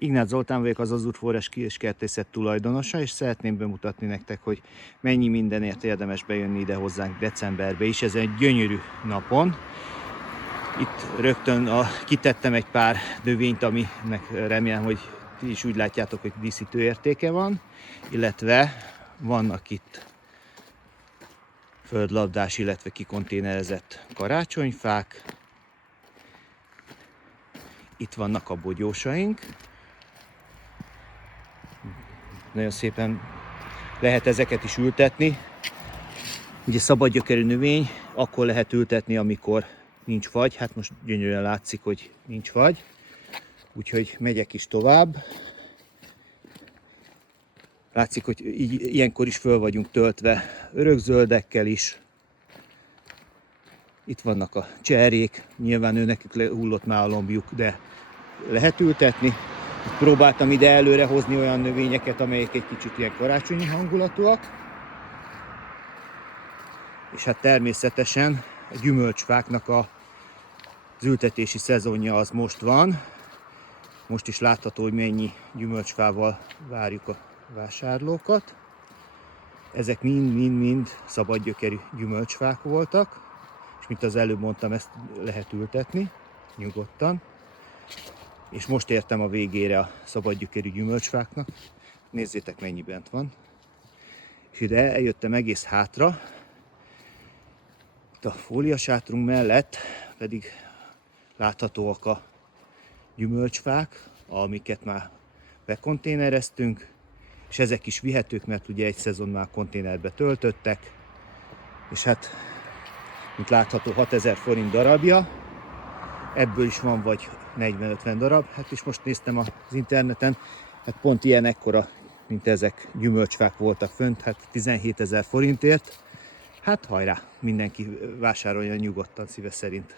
Ignác Zoltán vagyok, az Azur Forrás Kiskertészet tulajdonosa, és szeretném bemutatni nektek, hogy mennyi mindenért érdemes bejönni ide hozzánk decemberbe is, ezen egy gyönyörű napon. Itt rögtön kitettem egy pár növényt, aminek remélem, hogy ti is úgy látjátok, hogy díszítő értéke van, illetve vannak itt földlabdás, illetve kikonténerezett karácsonyfák. Itt vannak a bogyósaink. Nagyon szépen lehet ezeket is ültetni. Ugye szabadgyökerű növény, akkor lehet ültetni, amikor nincs fagy. Hát most gyönyörűen látszik, hogy nincs fagy. Úgyhogy megyek is tovább. Látszik, hogy ilyenkor is föl vagyunk töltve örökzöldekkel is. Itt vannak a cserjék, nyilván nekük lehullott már a lombjuk, de lehet ültetni. Próbáltam ide előre hozni olyan növényeket, amelyek egy kicsit ilyen karácsonyi hangulatúak. És hát természetesen a gyümölcsfáknak az ültetési szezonja az most van. Most is látható, hogy mennyi gyümölcsfával várjuk a vásárlókat. Ezek mind szabadgyökerű gyümölcsfák voltak, és mint az előbb mondtam, ezt lehet ültetni nyugodtan. És most értem a végére a szabadgyökerű gyümölcsfáknak. Nézzétek, mennyi bent van. És ide eljöttem egész hátra. Itt a fóliasátrunk mellett pedig láthatóak a gyümölcsfák, amiket már bekonténereztünk, és ezek is vihetők, mert ugye egy szezon már konténerbe töltöttek, és hát, mint látható, 6000 forint darabja, ebből is van vagy 40-50 darab, hát és most néztem az interneten, hát pont ilyen ekkora, mint ezek gyümölcsfák voltak fönt, hát 17 000 forintért, hát hajrá, mindenki vásárolja nyugodtan, szíve szerint.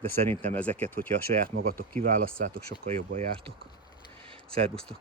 De szerintem ezeket, hogyha a saját magatok kiválasztátok, sokkal jobban jártok. Szerbusztok!